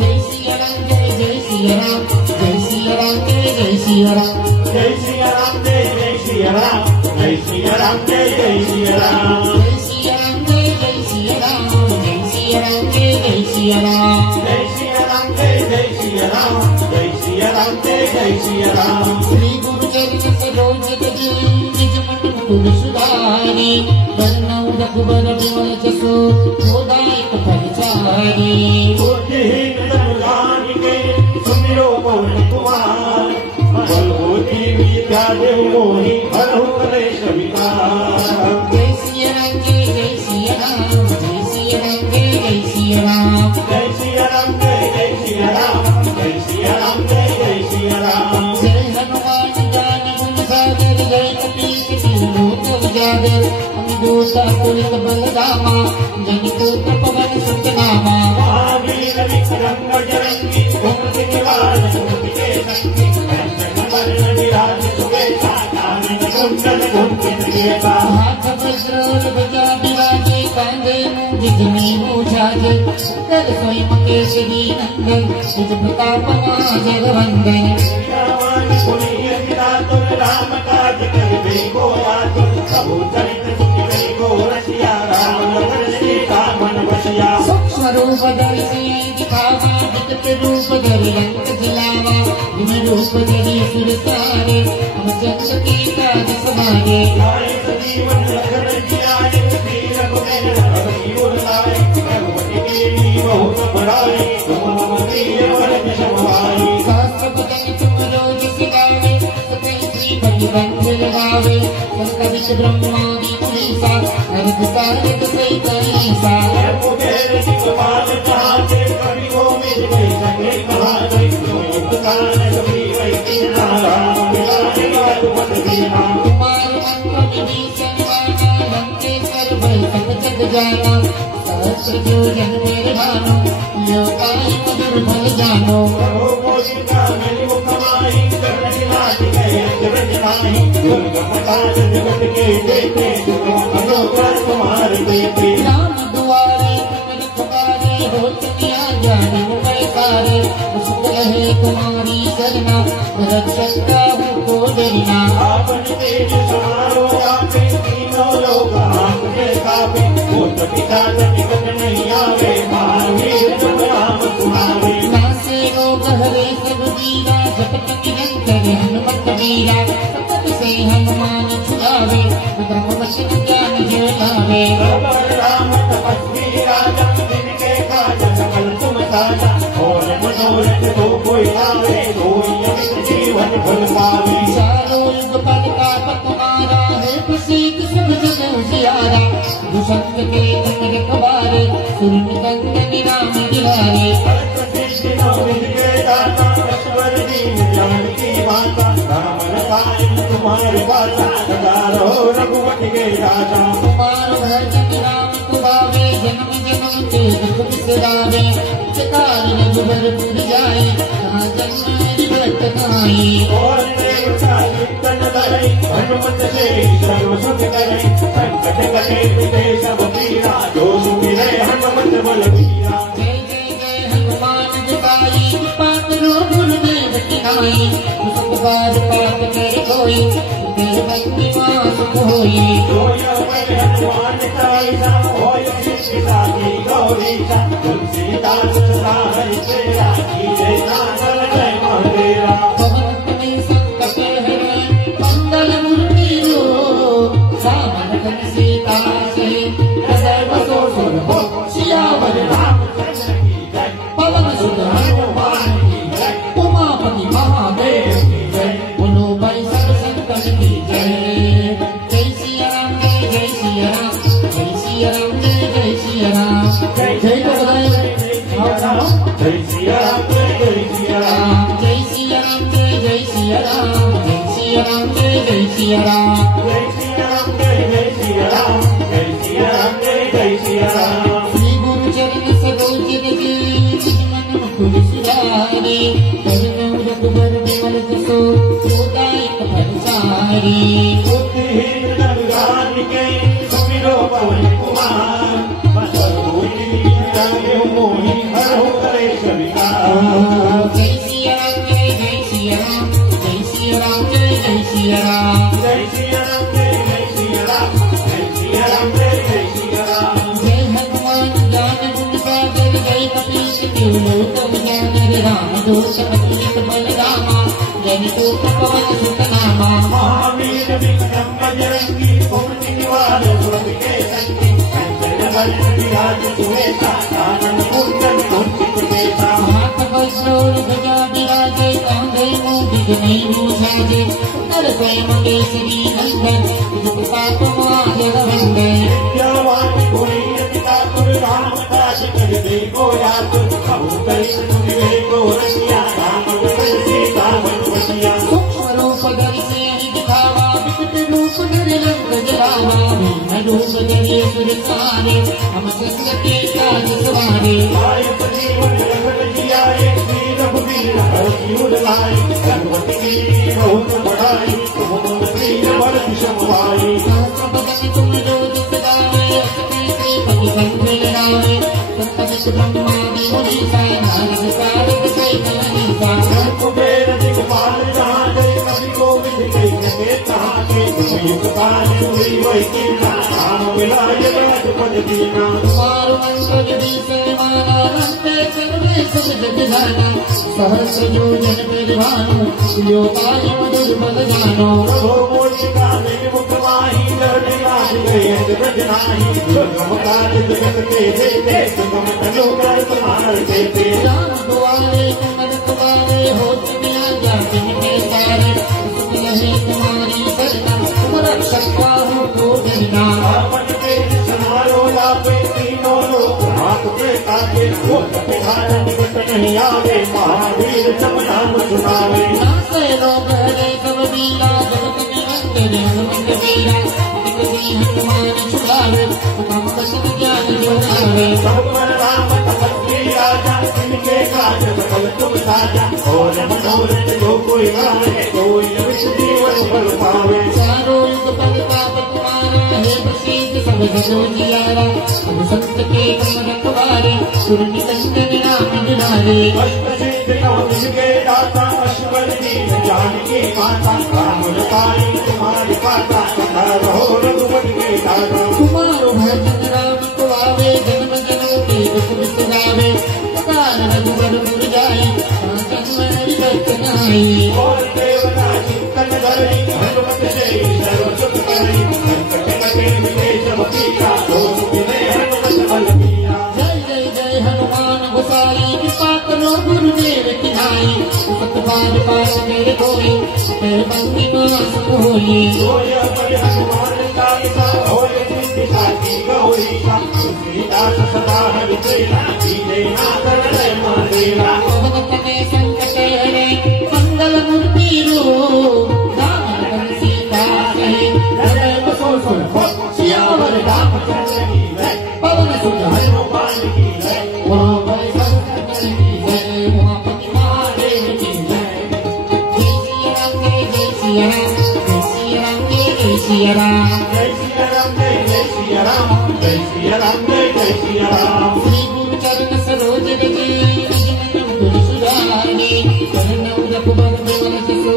जय सिया राम जय सिया राम जय सिया राम जय सिया राम जय सिया राम जय सिया राम जय सिया राम जय सिया राम जय सिया राम जय सिया राम जय सिया राम जय सिया राम जय सिया राम जय सिया राम जय सिया राम जय सिया राम श्री गुरु चरित सरोज निज मन मुकुर सुधारी वर्णौ रघुबर विमल जसो गोदायक परिचारी बुद्धिहीन जन के सुमिरो पवन कुमार बलबोधी विद्या देव मोहि हरहु कलेश विकार जय सिया राम जय सिया राम जय सिया राम जय सिया राम जय सिया राम जय सिया राम जय सिया राम जय सिया राम जय हनुमान ज्ञान गुण सागर जय कपीश लोक उजागर अनुदोषा पुलिस बलरामा जन को पवन सुत नामा महावीर विक्रम बजरंगी कुमति निवार सुमति के संगी कंचन वर्ण विराज सुवेशा कानन कुंडल कुंचित केशा हाथ वज्र और ध्वजा विराजे कांधे मूंज जनेऊ छाजे कर स्वयं केसरी नंदन निज प्रताप महाजगवंदन विद्यावान गुणी अति दातुर राम काज करिबे को यातुर प्रभु चरित सुनिबे को रसिया राम लखन सीता मन बसिया सूक्ष्म रूप दर्शी दिखावा विकट रूप धरि रंग जलावा हिम रूप धरि सुर सारे हम चंद्र के काज समारे लाए सजीवन लखन जियाए श्री रघुवीर हरि गुण गाए रघुपति कीनी बहुत बड़ाई तुम मम प्रिय भरत समाई सहस्र बदन तुम रोज सिगावे सतै श्री भगवंत लगावे संकट ब्रह्मादि पुरीसा अर्ध सारद सहित ईसा कुबेर दिक्पाल कहाते कवि गोविंद के संगे कहाते तुम कान कवि वै नारायण मिलाए रघुपत दीना कुमार मंत्र विभीषण गाना लंकेश्वर भय सब जग जाना सहस्र जो जन मेरे भानो यो काई मधुर फल जानो कहो मोदिका मिली मुखमाई करन लाज गए जगत नाही दुर्गम काज जगत के देते तुम अनोखा तुम्हारे देते राम दुआरे तुम रखवारे हो दुनिया जाने मैं सारे सुख रहे तुम्हारी सरना रक्षक का को डरना आपन तेज समारो जाके तीनों लोग आपके कापे भूत पिशाच निकट नहीं आवे महावीर तुम राम सुनावे नासे रोग हरे सब वीरा जपत निरंतर हनुमत वीरा सतत से हनुमान छुड़ावे ब्रह्म वचन ज्ञान जो लावे राम तपस्वी राजा जिनके काज सकल तुम साजा और मनोरथ तो कोई आवे कोई अमित जीवन फल पावे चारों युग पल का तुम्हारा है प्रसिद्ध सब जग उजियारा दुष्ट के तन रखवारे सुर निकंद निराम दिलारे तुम्हारे पासा रघुपति के राजा कुमार भजन राम कुबावे जन्म जन्म के दुख बिसरावे चिकारी रघुबर पुर जाए कहाँ जन्म व्रत कहाई और देवता कीर्तन करे हनुमत से सर्व सुख करे संकट कटे पिते सब पीरा जो सुमिरे हनुमत बल पीरा जय जय जय हनुमान जगाई पाप रो गुरुदेव की नाई सब बार पाप कर कोई देव भक्ति मास होई जो यह पर हनुमान चालीसा होय सीता की गौरीसा तुलसीदास सदा हरि तेरा कीजे नागल जय महादेवा भगवंत में संकट हरे मंगल मूर्ति रो सामन कर सीता से हृदय बसो सुर हो सियावर रामचंद्र की जय पवन सुत हनुमान की जय उमापति महादेव की जय बोलो भाई सब संकट की जय जय सिया राम जय सिया राम जय सिया राम जय सिया राम जय तो बताए जय सिया राम जय सिया राम जय सिया राम जय सिया राम जय सिया राम जय सिया राम जय सिया राम जय सिया राम जय सिया राम जय सिया राम श्री गुरु चरण सरोज रज मन मुकुर सुधारे करुण रघुबर विमल जसो सोदायक भरसारी बुद्धिहीन नरगान के सुमिरो पवन कुमार बसरुई रंगे मोहि हरो करे सविकार जय सिया राम जय सिया राम जय सिया राम जय सिया राम जय सिया राम जय सिया राम जय सिया राम जय सिया राम जय हनुमान ज्ञान गुण सागर जय कपीश तिहु लोक उजागर राम दूत अतुलित बल रामा जय दूत पवन सुत नामा महावीर विक्रम बजरंगी कुमति निवार सुरभि के संगी कंचन बरन विराज सुवेशा कानन कुंडल कुंचित केसा हाथ वज्रोर ध्वजा विराजे कांधे मूढ़ नहीं साजे नर स्वयं केसरी नंदन जुग पाप महाजन वंदे विद्यावान गुणी अति चातुर राम दास कर दे को यातुर कहु कलित तुझे को रसिया राम लखन सीता मन बसिया सूक्ष्म रूप धरि सिंह दिखावा विकट रूप धरि लंक जरावा भीम रूप धरि असुर सहारे हम संग के काज सवारे आयु जीवन लखन जियाए श्री रघुवीर हरि गुण गाए रघुपति की बहुत बड़ाई तुम मम प्रिय भरत समाई सहस्र बदन तुम रोज सदावे असते श्री भगवंत लगावे संकट ब्रह्मादि मुनीसा नारद सारद सहित अनीसा कुबेर दिक्पाल जहाँ गए कवि गोविंद के जगे तहाँ के एक काल हुई वही कीना राम मिलाय राजपद दीना कुमार मंत्र विधि से माना नंदे करवे सब जग जाना सहस्र योजन निर्वाणु योगाय दुर्बल जानो प्रभो मोरी का मुख माही लड़ लाज गए ब्रज नाही दुर्गम काज जगत के देते सुगम तनु कर तुम्हार देते राम दुआरे कुमर तुम्हारे हो दुनिया जातिन में सारे नहीं तुम्हारी सरना तुम रक्षक पाहु को गिरना मन पे समारो लापे तीनों लोग हाथ पे ताके वो कपिधान निकट नहीं आवे महावीर जब नाम सुनावे नासे लोग हरे सब वीरा जगत निरंजन हनुमंत वीरा हनुमान छुड़ावे हम बचन ज्ञान जोड़ावे सब पर राम तपस्वी राजा इनके काज सकल तुम साजा और मनोरथ जो कोई गावे कोई विष जीवन फल पावे चारों युग प्रताप तुम्हारा है प्रसिद्ध सब जगो जियारा अब संत के कमर कुमारे सुर निकंदन नाम दुलारे अष्ट सिद्ध नौ निज के दाता अश्वर दीन जानकी माता राम लताई तुम्हारी पाता कथा रहो रघुपति के दाता कुमारो भजन राम को आवे जन्म जन्म के दुख बिसरावे पुकार रघुवर पुर जाए जन्म विगत नाई और देवता चिंतन धरी हनुमत से सर्व सुख करी संकट कटे विदेश बपीता हो सुखिने हनुमत बल पिया जय जय जय हनुमान गोसाई कृपा करो गुरुदेव की नाई सतबार पास मेरे कोई तेरे बंदी मास होई सोया पर हनुमान का लिखा होय सिद्धि साची गौरी का तुलसीदास सदा हरि तेरा दीने नाथ हृदय मारेरा पवन तने संकट हरे मंगल मूर्ति रो राम सीता कहे हृदय बसो सुन सियावर रामचंद्र की जय पवन सुत हनुमान की जय वहाँ बड़े संकट की जय उमापति महादेव की जय जय सिया राम जय सिया राम जय सिया राम जय सिया राम जय सिया राम जय सिया राम जय सिया राम श्री गुरु चरण सरोज रजे गुरु सुधारे चरण रघुबर बिमल जसो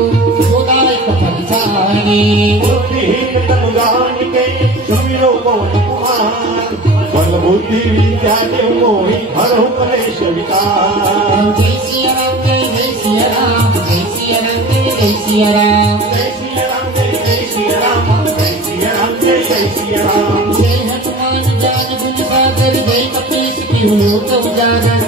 गोदाय कपल चारे बुद्धिहीन तनु जानिके सुमिरो पवन कुमार बल बुद्धि विद्या के मोहि हरहु कलेश विकार जय सिया राम जय सिया राम जय सिया राम जय सिया राम जय सिया राम जय सिया राम जय सिया राम जय सिया राम जय हनुमान ज्ञान गुण सागर जय कपीश तिहु लोक उजागर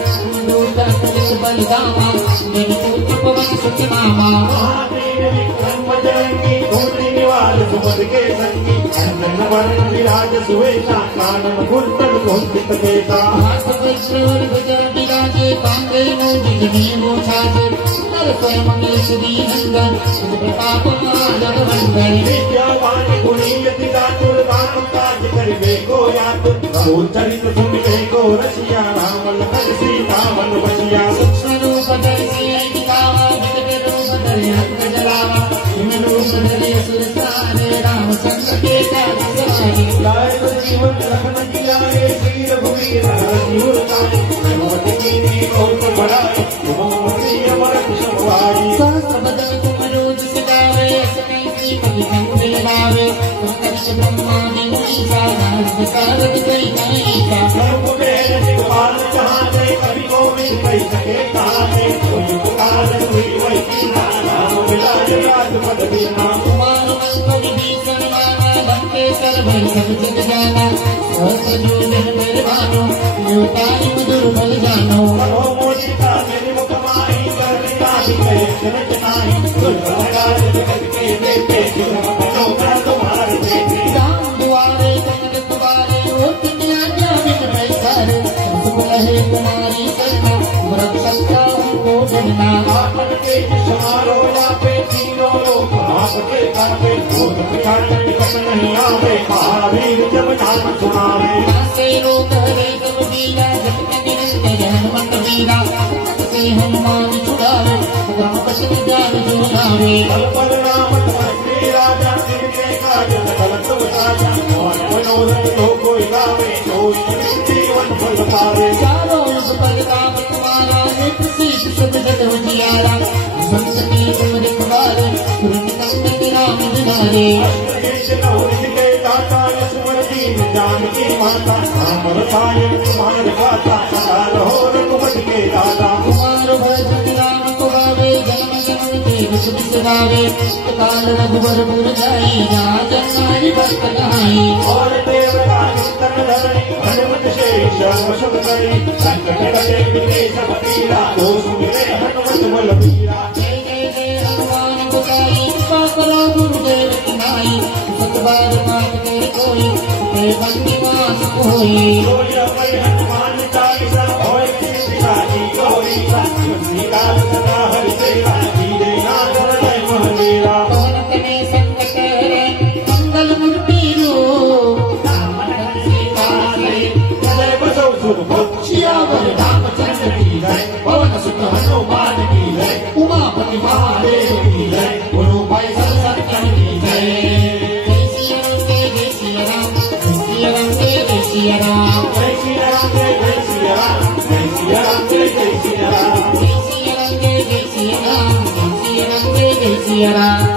लोक कलित बलिदामा जय पुत्र पवन सुत नामा महावीर विक्रम बजरंगी कोटि निवार सुमद के संगी चंदन वरण विराज सुवेशा कानन कुंडल कुंठित केसा हाथ वज्र और ध्वजा विराजे कांधे मोदित नीमो छाजे नर स्वयं केसरी नंदन प्रताप महाजग वंदन विद्यावान गुणी यति दातुर राम काज करिबे को यातुर प्रभु चरित सुनिबे को रसिया राम लखन सीता वन बसिया सूक्ष्म रूप धरि दिखावा विकट रूप धरि अंग जलावा हिम रूप धरि असुर सारे रामचंद्र के काज सवारे लाए तो जीवन लखन जियाए श्री रघुवीर जीवन काए भगवती की नीम बढ़ाए तुमोरी अमर सवारी सहस्र बदन तुम रोज सजावे सकै श्री कवि कंठ लगावे प्रकट ब्रह्मादि मुनीसा नारद सारद कई कईसा सर्व वेद दिगपाल जहाने कवि को मिल कई सके कहाने कोई पुकार हुई वही कीना राम मिलाए राजपद दीना कुमार मंत्र विभीषण माना बनते कर भय सब जग जाना सहस्र योजन निर्वाणो योताय दुर्बल जानो कहो मोदी का मेरे मुख माही करने का भी कहे जनक नाही दुर्गम काज जगत के देते सुगम बनो कर तुम्हारे देते राम दुआरे कमल कुमारे हो दुनिया जामिन पैसारे सब लहे कुमारी सरना रक्षक को गिरना आपन के समारो लापे तीनों लोग हाथ के कापे भूत पिछाड़ निकट नहीं आवे महावीर जब नाम सुनावे नासे लोग हरे सब वीरा जगत निरंजन हनुमंत वीरा से हनुमान छुड़ावे राम बचन ज्ञान जोड़ावे पल पल राम तपस्वी राजा इनके काज सकल तुम साजा और मनोरथ तो कोई गावे कोई जीवन फल पावे चारों युग प्रताप तुम्हारा है प्रसिद्ध सब जग जियारा संत के तुमरे पुकारे गुरु निकंदन राम दुलारे दीन जानकी माता राम रसायन कुमार गाता सदा रहो रघुपति के दाता कुमार भजन राम को गावे जन्म जन्म के सुख सगावे काल रघुबर पुर जाई जहाँ जन्मारी भक्त कहाई और देवता चिंतन धरणी हनुमत शेष सुख करी संकट कटे मिटे सब पीरा दोष मिले हनुमत बल पीरा जय जय जय हनुमान पुकारी कृपा करो गुरुदेव की नाई सतबार मात कर कोई ते बंदी मास होई रोय पै हनुमान चालीसा होय सिद्धि गौरी श्री काल सदा हरि सेवा धीरे नाथ हृदय महावीरा पवन तने संकट हरे मंगल मूर्ति रो सीता रे जय बसो सुख सियावर रामचंद्र की जय पवन सुत हनुमान की जय उमापति महादेव की जय गुरु भाई सरस्वती की जय जय सिया राम जय सिया राम जय सिया राम जय सिया राम जय सिया राम जय सिया राम जय सिया राम जय सिया राम जय सिया राम जय सिया राम जय सिया राम